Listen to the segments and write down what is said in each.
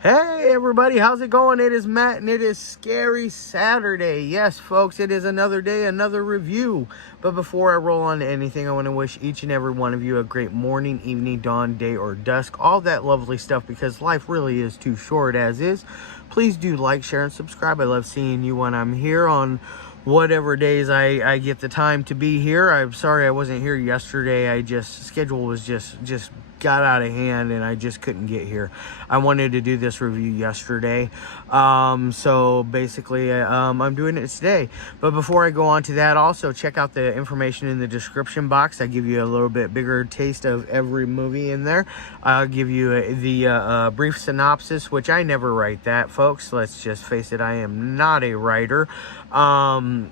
Hey everybody, how's it going? It is Matt and it is Scary Saturday. Yes, folks, it is another day, another review. But before I roll on to anything, I want to wish each and every one of you a great morning, evening, dawn, day, or dusk. All that lovely stuff, because life really is too short as is. Please do like, share, and subscribe. I love seeing you when I'm here on whatever days I get the time to be here. I'm sorry I wasn't here yesterday. Schedule was just got out of hand and I just couldn't get here. I wanted to do this review yesterday. So basically, I'm doing it today. But before I go on to that, also check out the information in the description box. I give you a little bit bigger taste of every movie in there. I'll give you the brief synopsis, which I never write that, folks. Let's just face it, I am not a writer. Give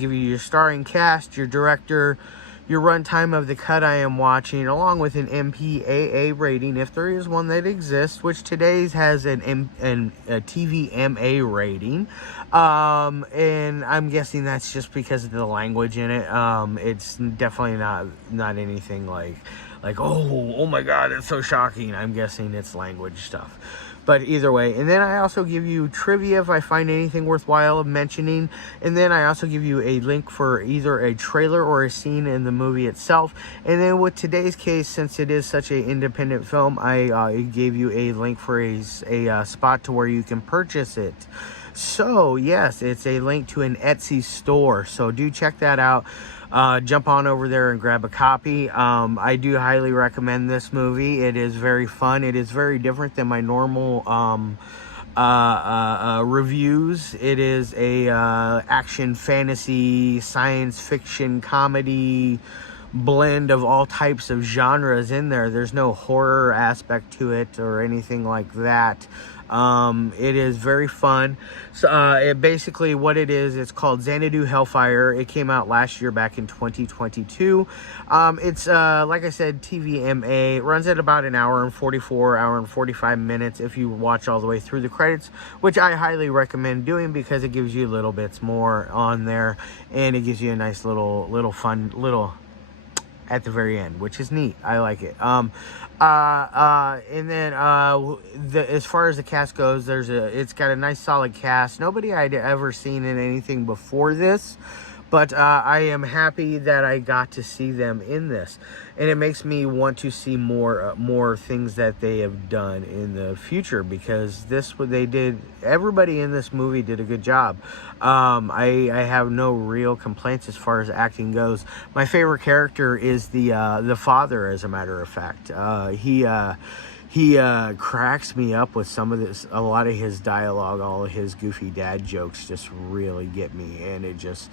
you your starring cast, your director, your runtime of the cut I am watching, along with an MPAA rating, if there is one that exists, which today's has a TVMA rating. And I'm guessing that's just because of the language in it. It's definitely not anything like oh my god, it's so shocking. I'm guessing it's language stuff. But either way, and then I also give you trivia if I find anything worthwhile of mentioning. And then I also give you a link for either a trailer or a scene in the movie itself. And then with today's case, since it is such an independent film, I gave you a link for a spot to where you can purchase it. So yes, it's a link to an Etsy store. So do check that out. Jump on over there and grab a copy. I do highly recommend this movie. It is very fun. It is very different than my normal reviews. It is a action, fantasy, science fiction, comedy blend of all types of genres in there. There's no horror aspect to it or anything like that. It is very fun. So it basically what it is, it's called Xanadu Hellfire. It came out last year, back in 2022. It's like I said, TVMA. It runs at about an hour and 45 minutes if you watch all the way through the credits, which I highly recommend doing because it gives you little bits more on there, and it gives you a nice little fun at the very end, which is neat. I like it. And then as far as the cast goes, it's got a nice solid cast. Nobody I'd ever seen in anything before this, but I am happy that I got to see them in this, and it makes me want to see more things that they have done in the future, because everybody in this movie did a good job. I have no real complaints as far as acting goes. My favorite character is the father, as a matter of fact. He cracks me up with a lot of his dialogue. All of his goofy dad jokes just really get me, and it just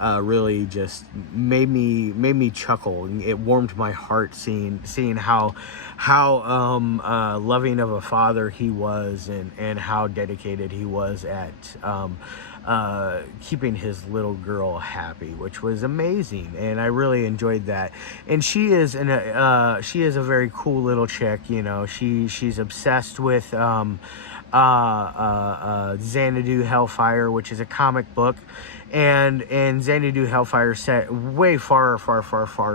really just made me chuckle. It warmed my heart seeing how loving of a father he was, and how dedicated he was at keeping his little girl happy, which was amazing, and I really enjoyed that. And she is a very cool little chick. You know, she's obsessed with Xanadu Hellfire, which is a comic book, and Xanadu Hellfire set way far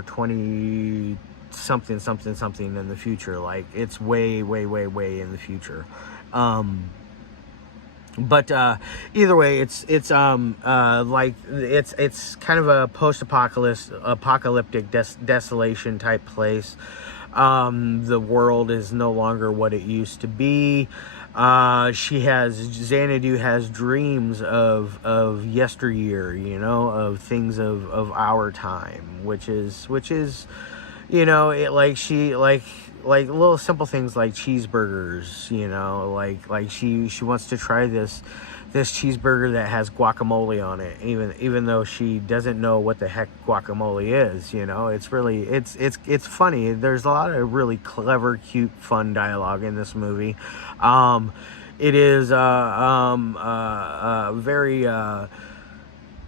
20 something in the future. Like, it's way in the future. But either way, it's kind of a post-apocalyptic desolation type place. The world is no longer what it used to be. Xanadu has dreams of yesteryear, you know, of things of our time, which is, you know, like little simple things like cheeseburgers, you know, like she wants to try this cheeseburger that has guacamole on it, even though she doesn't know what the heck guacamole is. You know, it's funny. There's a lot of really clever, cute, fun dialogue in this movie. It is very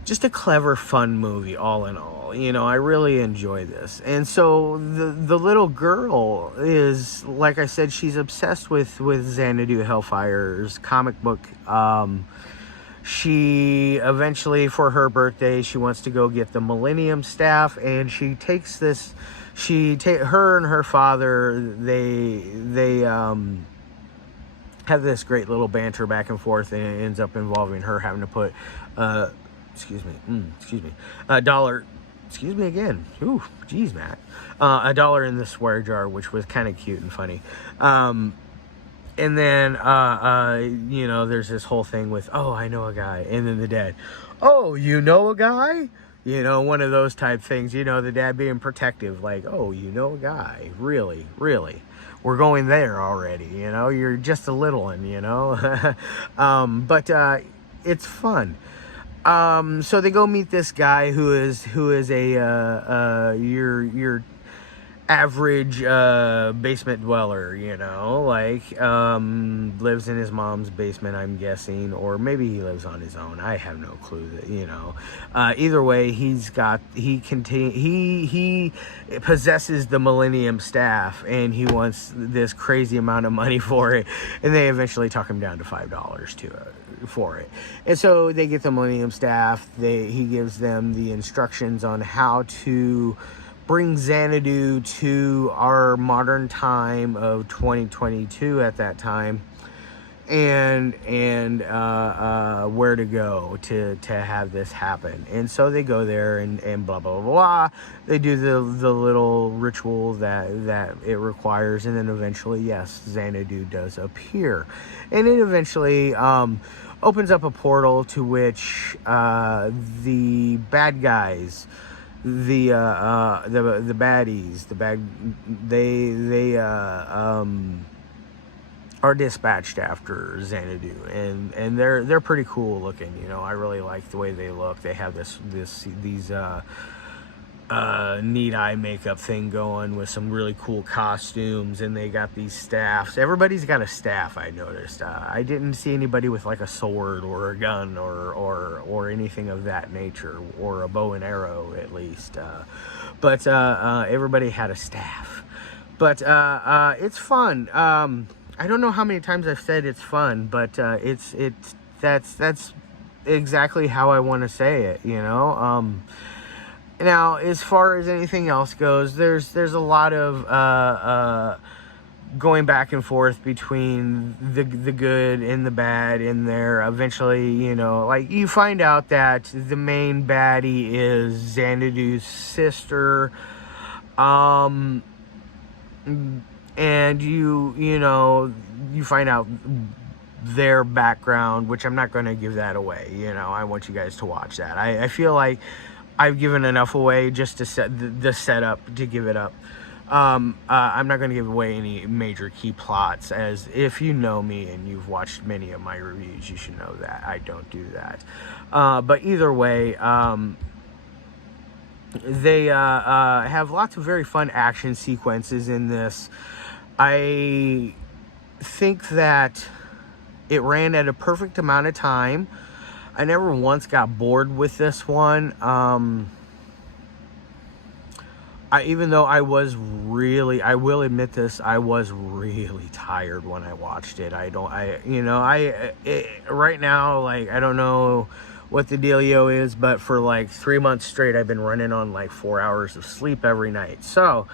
just a clever, fun movie, all in all. You know, I really enjoy this. And so the little girl is, like I said, she's obsessed with Xanadu Hellfire's comic book. She eventually, for her birthday, she wants to go get the Millennium Staff, and she takes this her and her father, they have this great little banter back and forth, and it ends up involving her having to put excuse me, a dollar, excuse me again, ooh, geez, Matt, a dollar in the swear jar, which was kind of cute and funny. And then, you know, there's this whole thing with, oh, I know a guy. And then the dad, oh, you know a guy? You know, one of those type things, you know, the dad being protective, like, oh, you know a guy? Really? Really? We're going there already, you know? You're just a little one, you know? But it's fun. So they go meet this guy who is a your average basement dweller, you know, like lives in his mom's basement, I'm guessing, or maybe he lives on his own. I have no clue, that, you know. Either way, he possesses the Millennium Staff, and he wants this crazy amount of money for it, and they eventually talk him down to $5 for it. And so they get the Millennium Staff. He gives them the instructions on how to bring Xanadu to our modern time of 2022 at that time, and where to go to have this happen. And so they go there and blah blah blah blah. They do the little ritual that it requires, and then eventually, yes, Xanadu does appear, and it eventually opens up a portal to which the bad guys, the baddies, they are dispatched after Xanadu, and they're pretty cool looking. You know, I really like the way they look. They have these neat eye makeup thing going with some really cool costumes, and they got these staffs. Everybody's got a staff, I noticed. I didn't see anybody with like a sword or a gun or anything of that nature, or a bow and arrow at least. But everybody had a staff. But it's fun. I don't know how many times I've said it's fun, but that's exactly how I want to say it, you know. Now, as far as anything else goes, there's a lot of going back and forth between the good and the bad in there. Eventually, you know, like, you find out that the main baddie is Xanadu's sister, and you know, you find out their background, which I'm not going to give that away. You know, I want you guys to watch that. I feel like I've given enough away just to set the setup to give it up. I'm not going to give away any major key plots, as if you know me and you've watched many of my reviews, you should know that I don't do that. But either way, they have lots of very fun action sequences in this. I think that it ran at a perfect amount of time. I never once got bored with this one. Even though I will admit this, I was really tired when I watched it. Right now, like, I don't know what the dealio is, but for like 3 months straight, I've been running on like 4 hours of sleep every night. So,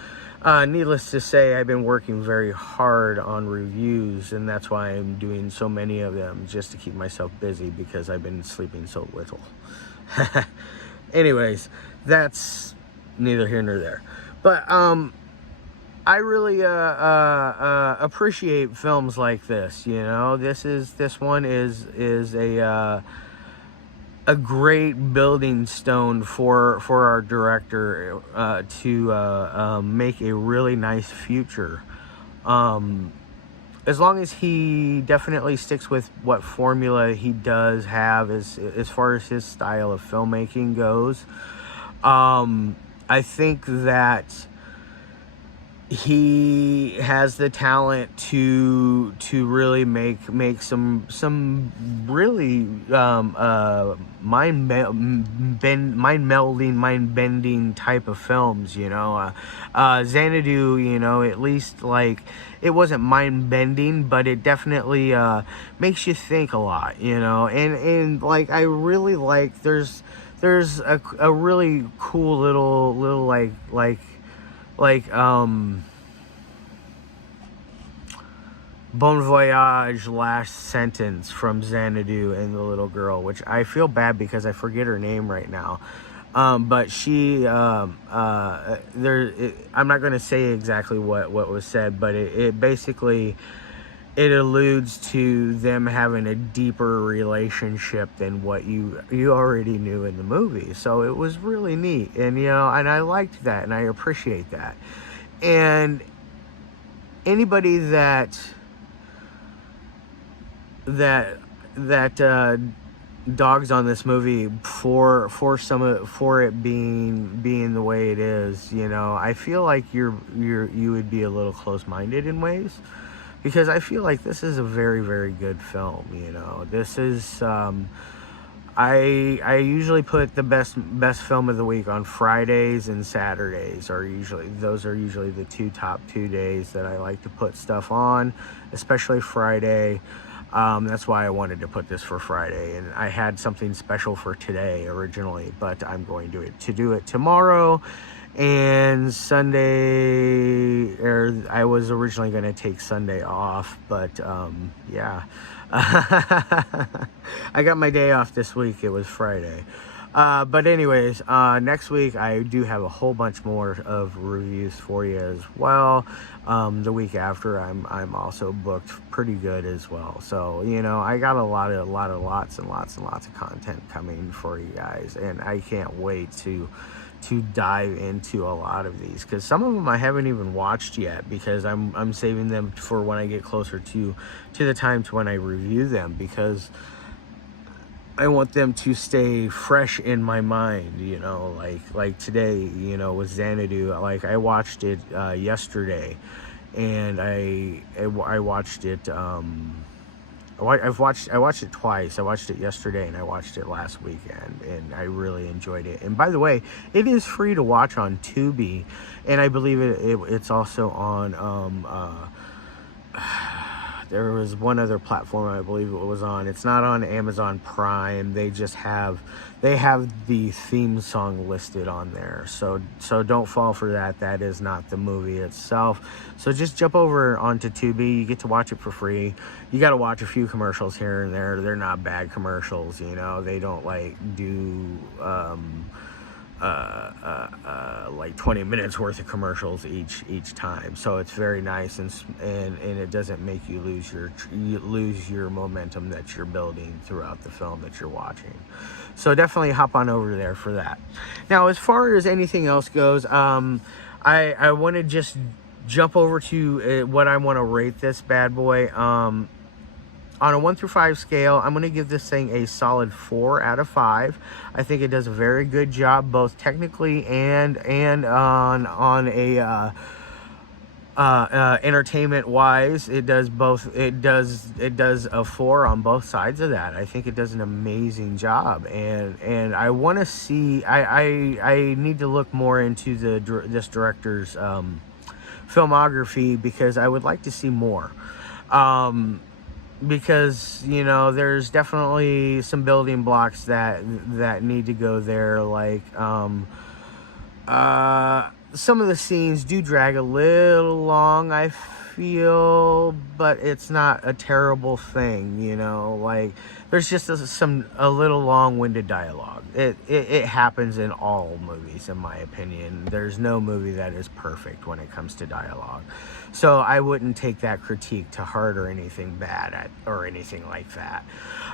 needless to say, I've been working very hard on reviews, and that's why I'm doing so many of them, just to keep myself busy, because I've been sleeping so little. Anyways, that's neither here nor there. But I really appreciate films like this. You know, this one is a great building stone for our director to make a really nice future. As long as he definitely sticks with what formula he does have as far as his style of filmmaking goes. I think that he has the talent to really make some really mind bending type of films, you know. Xanadu, you know, at least, like, it wasn't mind bending, but it definitely makes you think a lot, you know. And like, I really like, there's a really cool little like Bon Voyage Last Sentence from Xanadu and the little girl, which I feel bad because I forget her name right now. But she, I'm not going to say exactly what was said, but it basically, it alludes to them having a deeper relationship than what you already knew in the movie. So it was really neat, and and I liked that, and I appreciate that. And anybody that dogs on this movie for it being the way it is, I feel like you would be a little close-minded in ways, because I feel like this is a very, very good film. This is I usually put the best film of the week on Fridays and Saturdays. Those are usually the top two days that I like to put stuff on, especially Friday. That's why I wanted to put this for Friday, and I had something special for today originally, but I'm going to do it tomorrow and Sunday. I was originally going to take Sunday off, but yeah. I got my day off this week. It was Friday. But anyways, next week I do have a whole bunch more of reviews for you as well. The week after I'm also booked pretty good as well. So, I got lots and lots of content coming for you guys, and I can't wait to dive into a lot of these, because some of them I haven't even watched yet, because I'm saving them for when I get closer to the time to when I review them, because I want them to stay fresh in my mind, like today, with Xanadu. Like, I watched it yesterday, and I watched it. I watched it twice. I watched it yesterday, and I watched it last weekend, and I really enjoyed it. And by the way, it is free to watch on Tubi, and I believe it's also on there was one other platform I believe it was on. It's not on Amazon Prime. They have the theme song listed on there. So don't fall for that. That is not the movie itself. So just jump over onto Tubi. You get to watch it for free. You got to watch a few commercials here and there. They're not bad commercials, They don't do like 20 minutes worth of commercials each time, so it's very nice, and it doesn't make you lose your momentum that you're building throughout the film that you're watching. So definitely hop on over there for that. Now, as far as anything else goes, I want to just jump over to what I want to rate this bad boy. On a 1 through 5 scale, I'm going to give this thing a solid 4 out of 5. I think it does a very good job, both technically and on a entertainment wise. It does both. It does a 4 on both sides of that. I think it does an amazing job, and I want to see. I need to look more into this director's filmography, because I would like to see more. Because there's definitely some building blocks that need to go there, like some of the scenes do drag a little long, I feel, but it's not a terrible thing. Like, there's just a little long-winded dialogue. It happens in all movies, in my opinion. There's no movie that is perfect when it comes to dialogue. So I wouldn't take that critique to heart or anything bad or anything like that.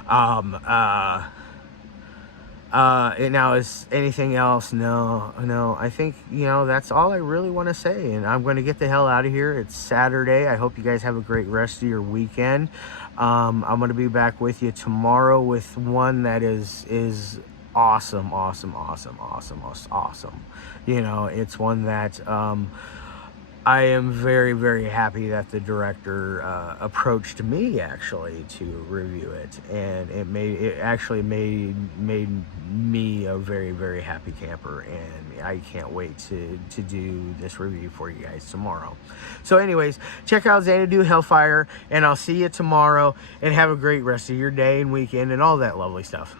Now, is anything else? No. I think, that's all I really want to say. And I'm going to get the hell out of here. It's Saturday. I hope you guys have a great rest of your weekend. I'm going to be back with you tomorrow with one that is awesome. It's one that I am very, very happy that the director approached me actually to review it, and it actually made me a very, very happy camper, and I can't wait to do this review for you guys tomorrow. So anyways, check out Xanadu Hellfire, and I'll see you tomorrow, and have a great rest of your day and weekend and all that lovely stuff.